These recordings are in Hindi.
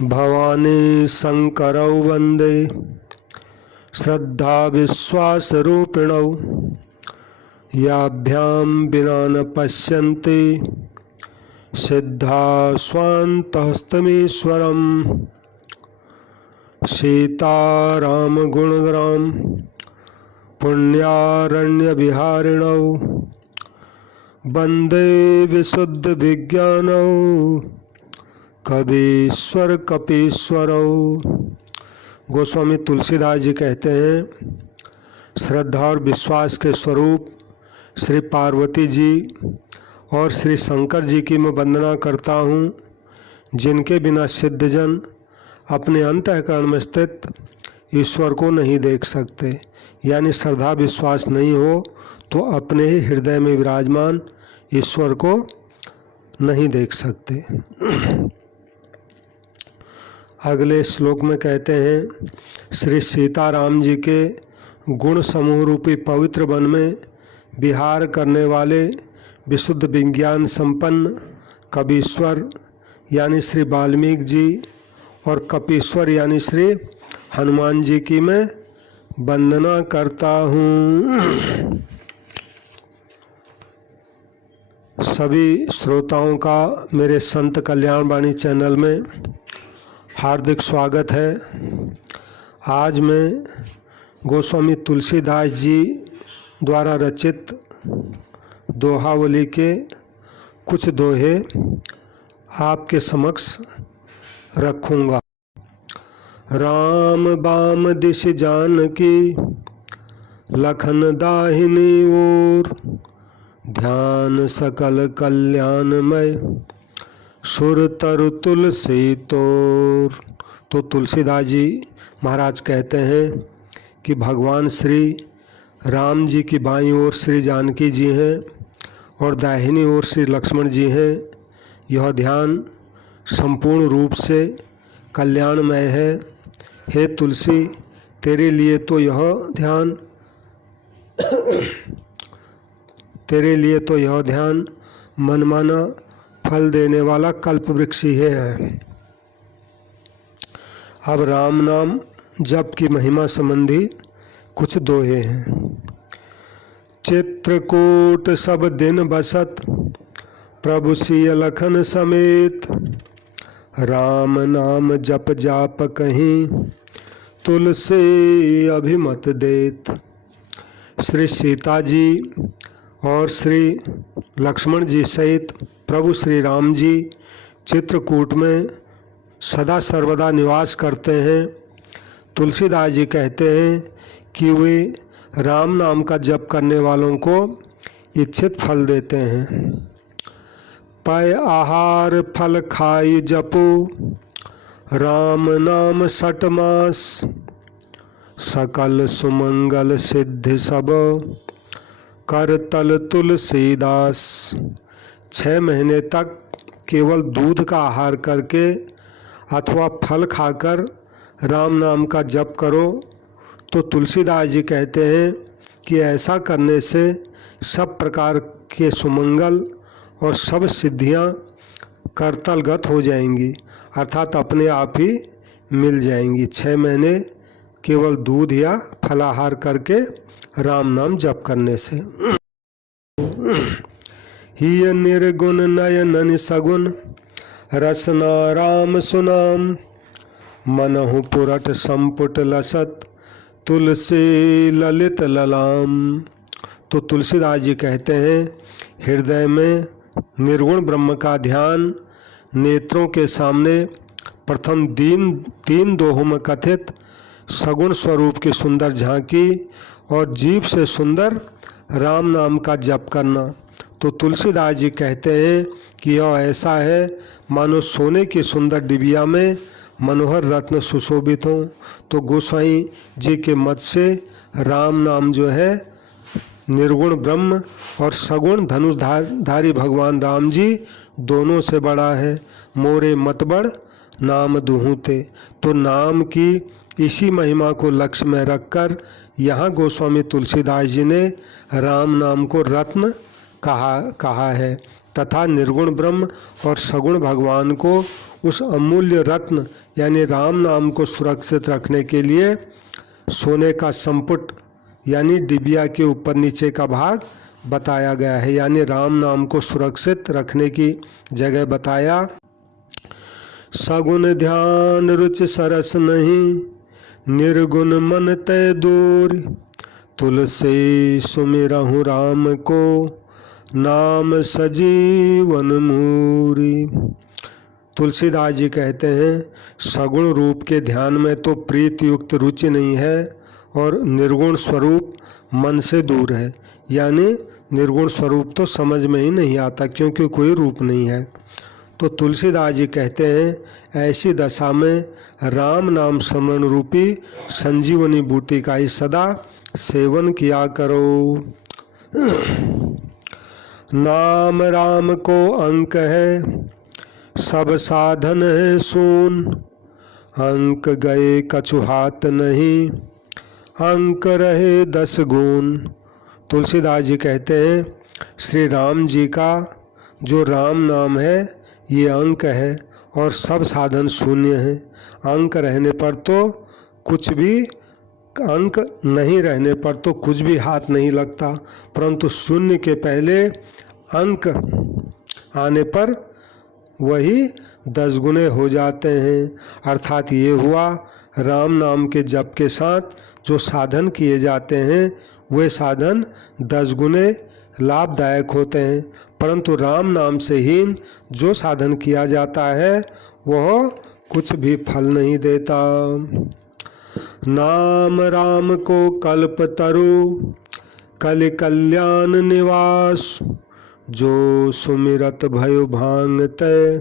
भवानी शंकरौ वंदे श्रद्धा विश्वासरूपिणौ याभ्यां विना न पश्यन्ति सिद्धा स्वान्तहस्तमीश्वरम् सीताराम गुणग्राम पुण्यारण्य विहारिणौ वंदे विशुद्ध विज्ञानौ कवीश्वर कपीश्वरौ। गोस्वामी तुलसीदास जी कहते हैं, श्रद्धा और विश्वास के स्वरूप श्री पार्वती जी और श्री शंकर जी की मैं वंदना करता हूँ, जिनके बिना सिद्धजन अपने अंतःकरण में स्थित ईश्वर को नहीं देख सकते। यानी श्रद्धा विश्वास नहीं हो तो अपने ही हृदय में विराजमान ईश्वर को नहीं देख सकते। अगले श्लोक में कहते हैं, श्री सीताराम जी के गुण समूह रूपी पवित्र वन में विहार करने वाले विशुद्ध विज्ञान संपन्न कवीश्वर यानी श्री वाल्मीकि जी और कपीश्वर यानी श्री हनुमान जी की मैं वंदना करता हूँ। सभी श्रोताओं का मेरे संत कल्याण वाणी चैनल में हार्दिक स्वागत है। आज मैं गोस्वामी तुलसीदास जी द्वारा रचित दोहावली के कुछ दोहे आपके समक्ष रखूँगा। राम बाम दिश जानकी लखन दाहिनी ओर ध्यान सकल कल्याणमय सुर तरु तुलसी तोर। तो तुलसीदास जी महाराज कहते हैं कि भगवान श्री राम जी की बाईं ओर श्री जानकी जी हैं और दाहिनी ओर श्री लक्ष्मण जी हैं। यह ध्यान संपूर्ण रूप से कल्याणमय है। हे तुलसी, तेरे लिए तो यह ध्यान मनमाना फल देने वाला कल्प वृक्ष ही है। अब राम नाम जप की महिमा संबंधी कुछ दोहे हैं। चित्रकूट सब दिन बसत प्रभु सिय लखन समेत राम नाम जप जाप कहीं तुलसी अभिमत देत। श्री सीता जी और श्री लक्ष्मण जी सहित प्रभु श्री राम जी चित्रकूट में सदा सर्वदा निवास करते हैं। तुलसीदास जी कहते हैं कि वे राम नाम का जप करने वालों को इच्छित फल देते हैं। पय आहार फल खाई जपो राम नाम सठ मास सकल सुमंगल सिद्धि सब कर तल तुलसीदास। 6 महीने तक केवल दूध का आहार करके अथवा फल खाकर राम नाम का जप करो तो तुलसीदास जी कहते हैं कि ऐसा करने से सब प्रकार के सुमंगल और सब सिद्धियां करतलगत हो जाएंगी, अर्थात अपने आप ही मिल जाएंगी। 6 महीने केवल दूध या फलाहार करके राम नाम जप करने से। हिय निर्गुण नयन सगुन रसना राम सुनाम मनहु पुरट संपुट लसत तुलसी ललित ललाम। तो तुलसीदास जी कहते हैं, हृदय में निर्गुण ब्रह्म का ध्यान, नेत्रों के सामने प्रथम 3 दोहों में कथित सगुण स्वरूप की सुंदर झांकी और जीभ से सुंदर राम नाम का जप करना। तो तुलसीदास जी कहते हैं कि यह ऐसा है मानो सोने की सुंदर डिबिया में मनोहर रत्न सुशोभित हों। तो गोसाई जी के मत से राम नाम जो है निर्गुण ब्रह्म और सगुण धनुषधारी भगवान राम जी दोनों से बड़ा है। मोरे मतबड़ नाम दुहूते। तो नाम की इसी महिमा को लक्ष्य में रखकर यहाँ गोस्वामी तुलसीदास जी ने राम नाम को रत्न कहा है तथा निर्गुण ब्रह्म और सगुण भगवान को उस अमूल्य रत्न यानी राम नाम को सुरक्षित रखने के लिए सोने का संपुट यानी डिबिया के ऊपर नीचे का भाग बताया गया है। यानी राम नाम को सुरक्षित रखने की जगह बताया। सगुण ध्यान रुचि सरस नहीं, निर्गुण मन तय दूर, तुलसी सुमिरहु राम को, नाम सजीवन मूरी। तुलसीदास जी कहते हैं सगुण रूप के ध्यान में तो प्रीति युक्त रुचि नहीं है और निर्गुण स्वरूप मन से दूर है। यानी निर्गुण स्वरूप तो समझ में ही नहीं आता क्योंकि कोई रूप नहीं है। तो तुलसीदास जी कहते हैं ऐसी दशा में राम नाम स्मरण रूपी संजीवनी बूटी का ही सदा सेवन किया करो। नाम राम को अंक है, सब साधन है सून, अंक गए कछु हाथ नहीं, अंक रहे 10 गुण। तुलसीदास जी कहते हैं श्री राम जी का जो राम नाम है ये अंक है और सब साधन शून्य है। अंक रहने पर तो कुछ भी, अंक नहीं रहने पर तो कुछ भी हाथ नहीं लगता, परंतु शून्य के पहले अंक आने पर वही 10 गुने हो जाते हैं। अर्थात ये हुआ राम नाम के जप के साथ जो साधन किए जाते हैं वे साधन 10 गुने लाभदायक होते हैं, परंतु राम नाम से हीन जो साधन किया जाता है वह कुछ भी फल नहीं देता। नाम राम को कल्प तरु, कलि कल्याण निवास, जो सुमिरत भयो भांगते,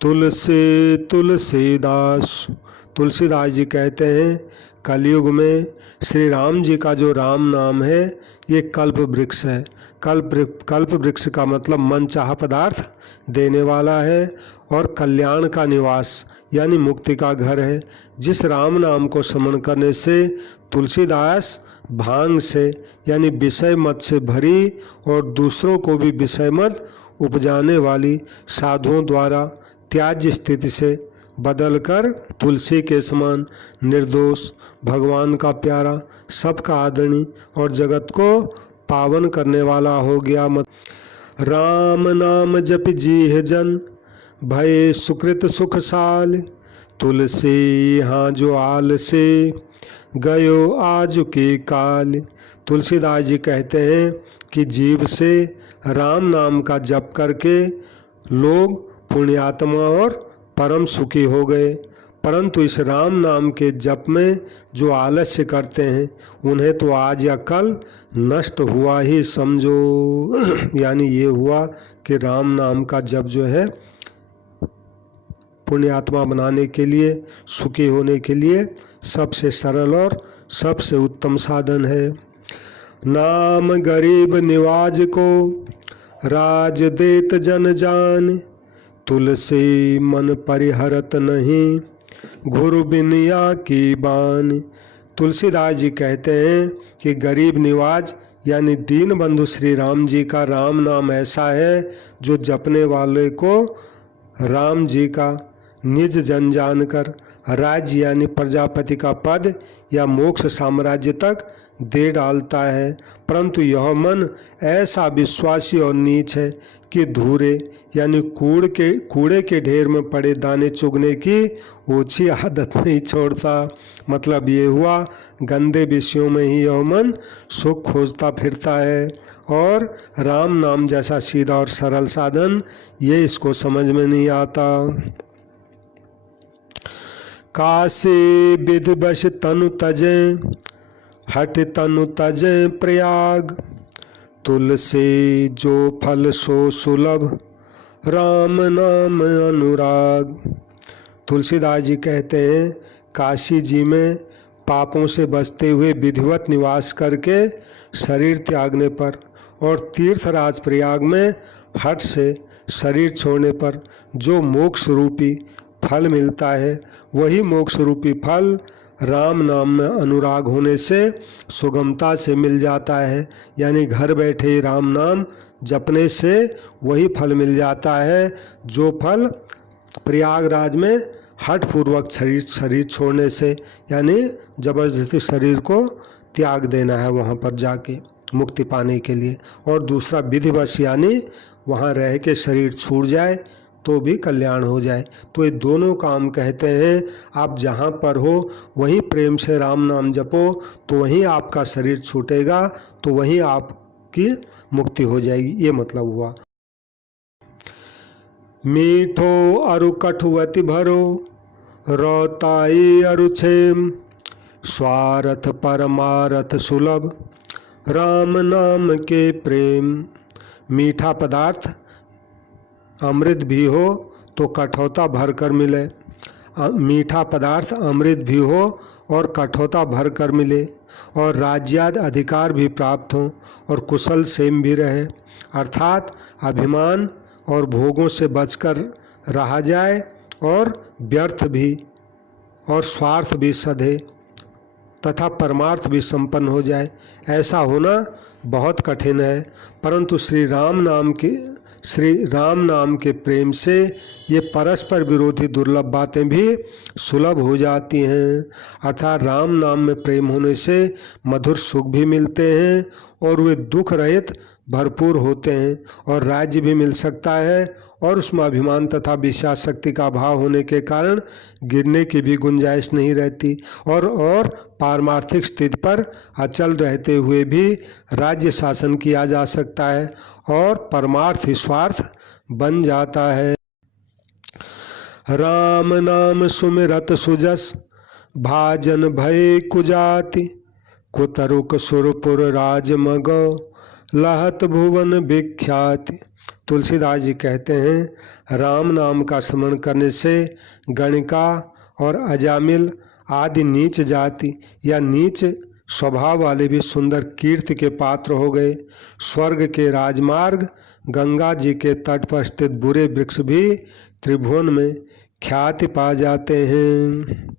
तुलसी तुलसीदास। तुलसीदास जी कहते हैं कलयुग में श्री राम जी का जो राम नाम है ये कल्प वृक्ष है। कल्प वृक्ष का मतलब मन चाह पदार्थ देने वाला है और कल्याण का निवास यानी मुक्ति का घर है। जिस राम नाम को स्मरण करने से तुलसीदास भांग से यानी विषय मत से भरी और दूसरों को भी विषय मत उपजाने वाली साधुओं द्वारा त्याज्य स्थिति से बदलकर तुलसी के समान निर्दोष, भगवान का प्यारा, सबका आदरणीय और जगत को पावन करने वाला हो गया। मत राम नाम जप जीह जन, भय सुकृत सुखसाल, तुलसी यहाँ जो आल से, गयो आज के काल। तुलसीदास जी कहते हैं कि जीव से राम नाम का जप करके लोग पुण्यात्मा और परम सुखी हो गए, परंतु इस राम नाम के जप में जो आलस्य करते हैं उन्हें तो आज या कल नष्ट हुआ ही समझो। यानी ये हुआ कि राम नाम का जप जो है पुण्यात्मा बनाने के लिए, सुखी होने के लिए सबसे सरल और सबसे उत्तम साधन है। नाम गरीब निवाज को, राज देत जन जान, तुलसी मन परिहरत नहीं, गुरु बिनिया की बान। तुलसीदास जी कहते हैं कि गरीब निवाज यानी दीन बंधु श्री राम जी का राम नाम ऐसा है जो जपने वाले को राम जी का निज जन जानकर राज्य यानी प्रजापति का पद या मोक्ष साम्राज्य तक दे डालता है, परंतु यह मन ऐसा विश्वासी और नीच है कि धूरे यानी कूड़े के ढेर में पड़े दाने चुगने की ओछी आदत नहीं छोड़ता। मतलब ये हुआ गंदे विषयों में ही यह मन सुख खोजता फिरता है और राम नाम जैसा सीधा और सरल साधन ये इसको समझ में नहीं आता। काशी विधि बश तनु तजें, हट तनु तजें प्रयाग, तुलसी जो फल सो सुलभ, राम नाम अनुराग। तुलसीदास जी कहते हैं काशी जी में पापों से बचते हुए विधिवत निवास करके शरीर त्यागने पर और तीर्थराज प्रयाग में हठ से शरीर छोड़ने पर जो मोक्ष रूपी फल मिलता है वही मोक्ष रूपी फल राम नाम में अनुराग होने से सुगमता से मिल जाता है। यानी घर बैठे ही राम नाम जपने से वही फल मिल जाता है जो फल प्रयागराज में हठपूर्वक शरीर छोड़ने से, यानी जबरदस्ती शरीर को त्याग देना है वहाँ पर जाके मुक्ति पाने के लिए। और दूसरा विधिवश, यानी वहाँ रह के शरीर छूट जाए तो भी कल्याण हो जाए। तो ये दोनों काम कहते हैं, आप जहाँ पर हो वहीं प्रेम से राम नाम जपो तो वहीं आपका शरीर छूटेगा, तो वहीं आपकी मुक्ति हो जाएगी, ये मतलब हुआ। मीठो अरु कठुअति भरो रोताई अरु छेम, स्वार्थ परमारथ सुलभ राम नाम के प्रेम। मीठा पदार्थ अमृत भी हो तो कठोता भर कर मिले, मीठा पदार्थ अमृत भी हो और कठोता भर कर मिले, और राज्यादि अधिकार भी प्राप्त हो और कुशल सेम भी रहे, अर्थात अभिमान और भोगों से बचकर रहा जाए और व्यर्थ भी और स्वार्थ भी सधे तथा परमार्थ भी संपन्न हो जाए। ऐसा होना बहुत कठिन है, परंतु श्री राम नाम के प्रेम से ये परस्पर विरोधी दुर्लभ बातें भी सुलभ हो जाती हैं। अर्थात राम नाम में प्रेम होने से मधुर सुख भी मिलते हैं और वे दुख रहित भरपूर होते हैं, और राज्य भी मिल सकता है, और उसमें अभिमान तथा विश्वास शक्ति का अभाव होने के कारण गिरने की भी गुंजाइश नहीं रहती, और पारमार्थिक स्थिति पर अचल रहते हुए भी राज्य शासन किया जा सकता है और परमार्थ ही स्वार्थ बन जाता है। राम नाम सुमिरत सुजस भाजन भय कुजाति, कुतरुक सुरपुर राज मगो लहत भुवन विख्याति। तुलसीदास जी कहते हैं, राम नाम का स्मरण करने से गणिका और अजामिल आदि नीच जाति या नीच स्वभाव वाले भी सुंदर कीर्ति के पात्र हो गए। स्वर्ग के राजमार्ग गंगा जी के तट पर स्थित बुरे वृक्ष भी त्रिभुवन में ख्याति पा जाते हैं,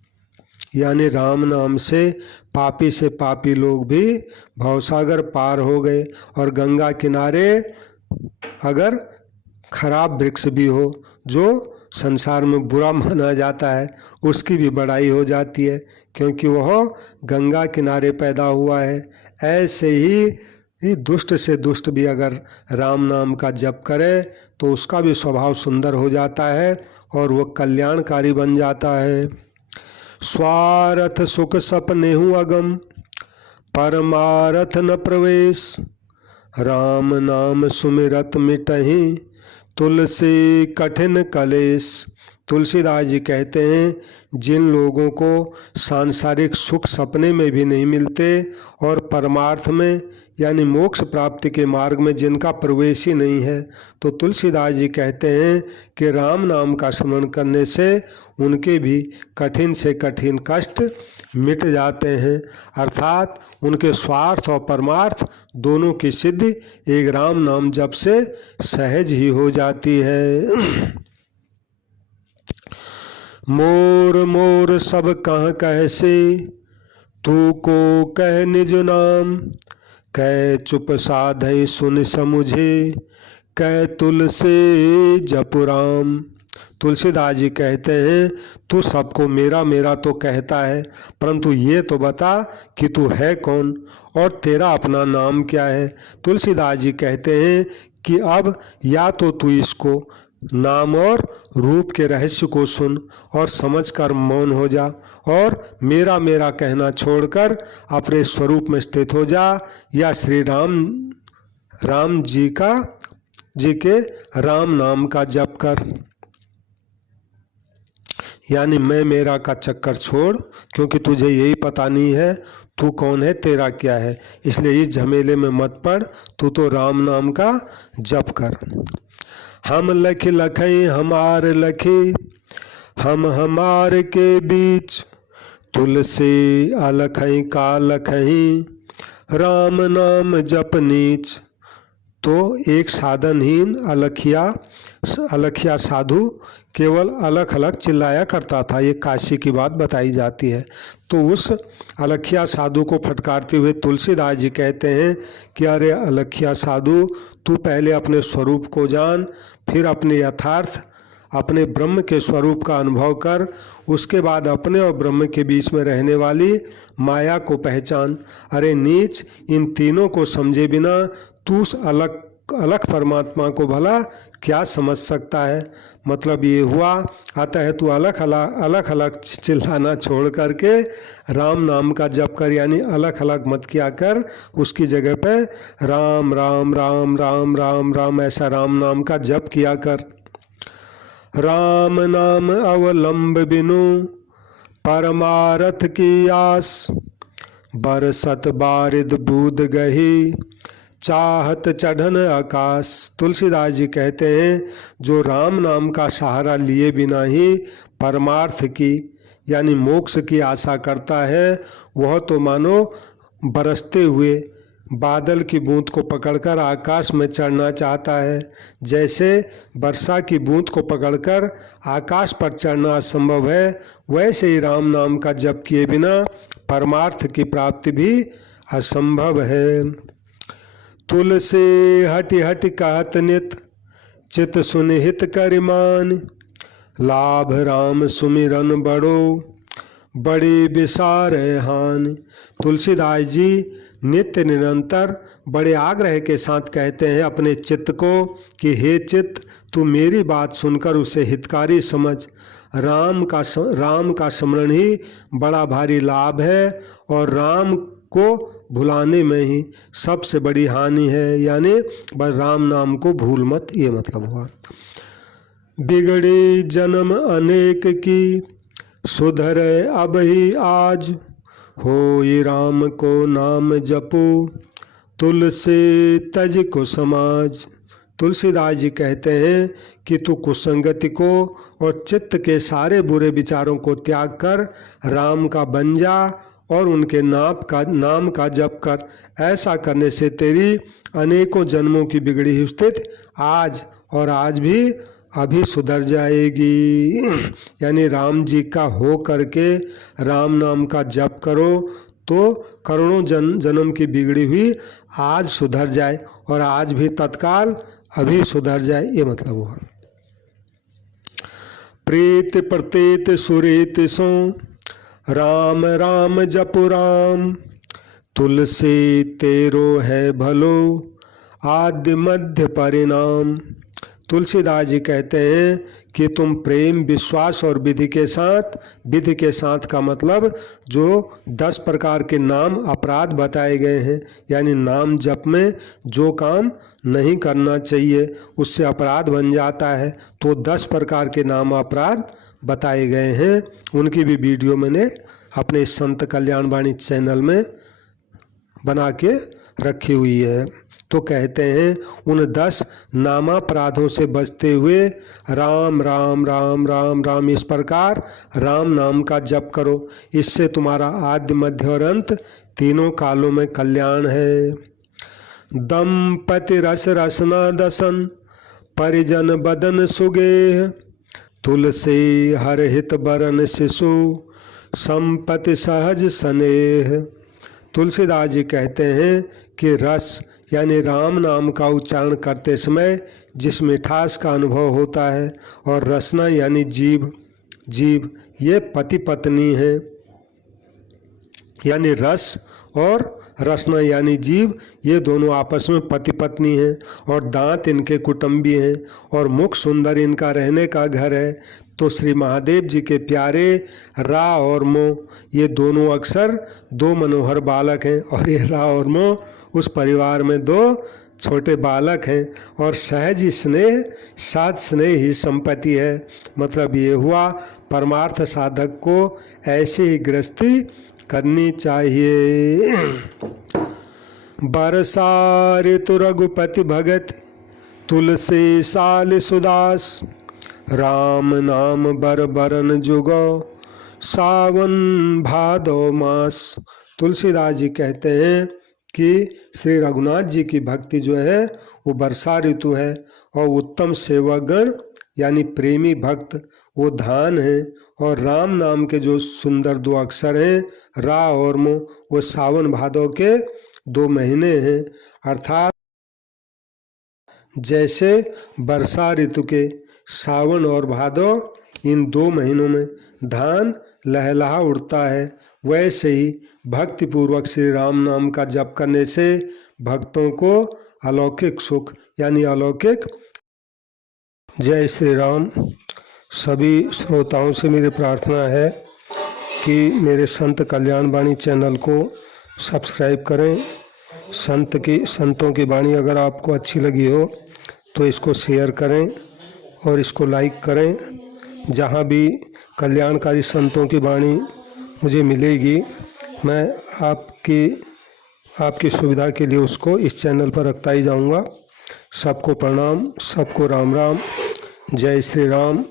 यानी राम नाम से पापी से पापी लोग भी भवसागर पार हो गए। और गंगा किनारे अगर खराब वृक्ष भी हो जो संसार में बुरा माना जाता है, उसकी भी बड़ाई हो जाती है क्योंकि वह गंगा किनारे पैदा हुआ है। ऐसे ही दुष्ट से दुष्ट भी अगर राम नाम का जप करे तो उसका भी स्वभाव सुंदर हो जाता है और वह कल्याणकारी बन जाता है। स्वार्थ सुख सपनेहु अगम परमारथ न प्रवेश, राम नाम सुमिरत मिटहि तुलसी कठिन कलेश। तुलसीदास जी कहते हैं, जिन लोगों को सांसारिक सुख सपने में भी नहीं मिलते और परमार्थ में यानी मोक्ष प्राप्ति के मार्ग में जिनका प्रवेश ही नहीं है, तो तुलसीदास जी कहते हैं कि राम नाम का स्मरण करने से उनके भी कठिन से कठिन कष्ट मिट जाते हैं। अर्थात उनके स्वार्थ और परमार्थ दोनों की सिद्धि एक राम नाम जप से सहज ही हो जाती है। मोर मोर सब कह कैसे तू को कह निज नाम, कह चुप साधै सुन समुझे कह तुलसी जप राम। तुलसीदास जी कहते हैं, तू सबको मेरा मेरा तो कहता है, परंतु ये तो बता कि तू है कौन और तेरा अपना नाम क्या है। तुलसीदास जी कहते हैं कि अब या तो तू इसको नाम और रूप के रहस्य को सुन और समझकर मौन हो जा और मेरा मेरा कहना छोड़कर अपने स्वरूप में स्थित हो जा, या श्री राम जी के राम नाम का जप कर। यानी मैं मेरा का चक्कर छोड़, क्योंकि तुझे यही पता नहीं है तू कौन है, तेरा क्या है, इसलिए इस झमेले में मत पड़, तू तो राम नाम का जप कर। हम लखी लखई हमार लखी, हम हमार के बीच, तुलसी अलखई का लखई, राम नाम जप नीच। तो एक साधनहीन अलखिया अलखिया साधु केवल अलग अलग चिल्लाया करता था। ये काशी की बात बताई जाती है। तो उस अलखिया साधु को फटकारते हुए तुलसीदास जी कहते हैं कि अरे अलखिया साधु, तू पहले अपने स्वरूप को जान, फिर अपने यथार्थ अपने ब्रह्म के स्वरूप का अनुभव कर, उसके बाद अपने और ब्रह्म के बीच में रहने वाली माया को पहचान। अरे नीच, इन तीनों को समझे बिना तू अलग अलग परमात्मा को भला क्या समझ सकता है। मतलब ये हुआ, अतः तू अलग अलग चिल्लाना छोड़ करके राम नाम का जप कर, यानी अलग अलग मत किया कर, उसकी जगह पे राम राम राम राम राम राम ऐसा राम नाम का जप किया कर। राम नाम अवलंब बिनु परमारथ की आस, बरसत बारिद बूद गही चाहत चढ़न आकाश। तुलसीदास जी कहते हैं जो राम नाम का सहारा लिए बिना ही परमार्थ की यानी मोक्ष की आशा करता है, वह तो मानो बरसते हुए बादल की बूंद को पकड़कर आकाश में चढ़ना चाहता है। जैसे वर्षा की बूंद को पकड़कर आकाश पर चढ़ना असंभव है, वैसे ही राम नाम का जप किए बिना परमार्थ की प्राप्ति भी असंभव है। तुलसी हटि हटि कहत नित, चित सुनिहित करिमान, लाभ राम सुमिरन बड़ो बड़ी विसार हान। तुलसीदास जी नित्य निरंतर बड़े आग्रह के साथ कहते हैं अपने चित्त को कि हे चित्त, तू मेरी बात सुनकर उसे हितकारी समझ। राम का स्मरण ही बड़ा भारी लाभ है और राम को भुलाने में ही सबसे बड़ी हानि है, यानी बस राम नाम को भूल मत, ये मतलब हुआ। बिगड़ी जन्म अनेक की सुधरे अब ही आज, हो ये राम को नाम जपो तुलसी तज को समाज। तुलसीदास जी कहते हैं कि तू कुसंगति को और चित्त के सारे बुरे विचारों को त्याग कर राम का बन जा और उनके नाम का जप कर। ऐसा करने से तेरी अनेकों जन्मों की बिगड़ी हुई स्थिति आज और आज भी अभी सुधर जाएगी। यानी राम जी का हो करके राम नाम का जप करो तो करोड़ों जन्म की बिगड़ी हुई आज सुधर जाए और आज भी तत्काल अभी सुधर जाए, ये मतलब हुआ। प्रीत प्रतीत सुरीत सो राम राम जपु राम, तुलसी तेरो है भलो आद्य मध्य परिणाम। तुलसीदास जी कहते हैं कि तुम प्रेम विश्वास और विधि के साथ का मतलब जो 10 प्रकार के नाम अपराध बताए गए हैं, यानी नाम जप में जो काम नहीं करना चाहिए उससे अपराध बन जाता है, तो 10 प्रकार के नाम अपराध बताए गए हैं। उनकी भी वीडियो मैंने अपने संत कल्याण वाणी चैनल में बना के रखी हुई है। तो कहते हैं उन 10 नामापराधों से बचते हुए राम राम राम राम राम इस प्रकार राम नाम का जप करो, इससे तुम्हारा आद्य मध्य और अंत तीनों कालों में कल्याण है। दंपति रस रसना दसन परिजन बदन सुगेह, तुलसी हर हित बरन शिशु संपत्ति सहज स्नेह। तुलसीदास जी कहते हैं कि रस यानी राम नाम का उच्चारण करते समय जिस मिठास का अनुभव होता है और रसना यानी जीव ये पति पत्नी है, यानी रस और रसना यानी जीव ये दोनों आपस में पति पत्नी हैं और दांत इनके कुटुंबी हैं और मुख सुंदर इनका रहने का घर है। तो श्री महादेव जी के प्यारे रा और मो ये दोनों अक्सर 2 मनोहर बालक हैं और ये रा और मो उस परिवार में 2 छोटे बालक हैं और सहज स्नेह साध स्नेह ही संपत्ति है। मतलब ये हुआ परमार्थ साधक को ऐसी ही गृहस्थी करनी चाहिए। बरसा ऋतु रघुपति भगत तुलसी साल सुदास, राम नाम बर बरन जुगो सावन भादो मास। तुलसीदास जी कहते हैं कि श्री रघुनाथ जी की भक्ति जो है वो वर्षा ऋतु है, और उत्तम सेवकगण यानी प्रेमी भक्त वो धान है, और राम नाम के जो सुंदर 2 अक्षर हैं रा और मो, वो सावन भादव के 2 महीने हैं। अर्थात जैसे वर्षा ऋतु के सावन और भादव इन 2 महीनों में धान लहलहा उठता है, वैसे ही भक्तिपूर्वक श्री राम नाम का जप करने से भक्तों को अलौकिक सुख यानी अलौकिक। जय श्री राम। सभी श्रोताओं से मेरी प्रार्थना है कि मेरे संत कल्याण वाणी चैनल को सब्सक्राइब करें। संतों की वाणी अगर आपको अच्छी लगी हो तो इसको शेयर करें और इसको लाइक करें। जहाँ भी कल्याणकारी संतों की वाणी मुझे मिलेगी मैं आपकी सुविधा के लिए उसको इस चैनल पर रखता ही जाऊँगा। सबको प्रणाम, सबको राम राम। जय श्री राम।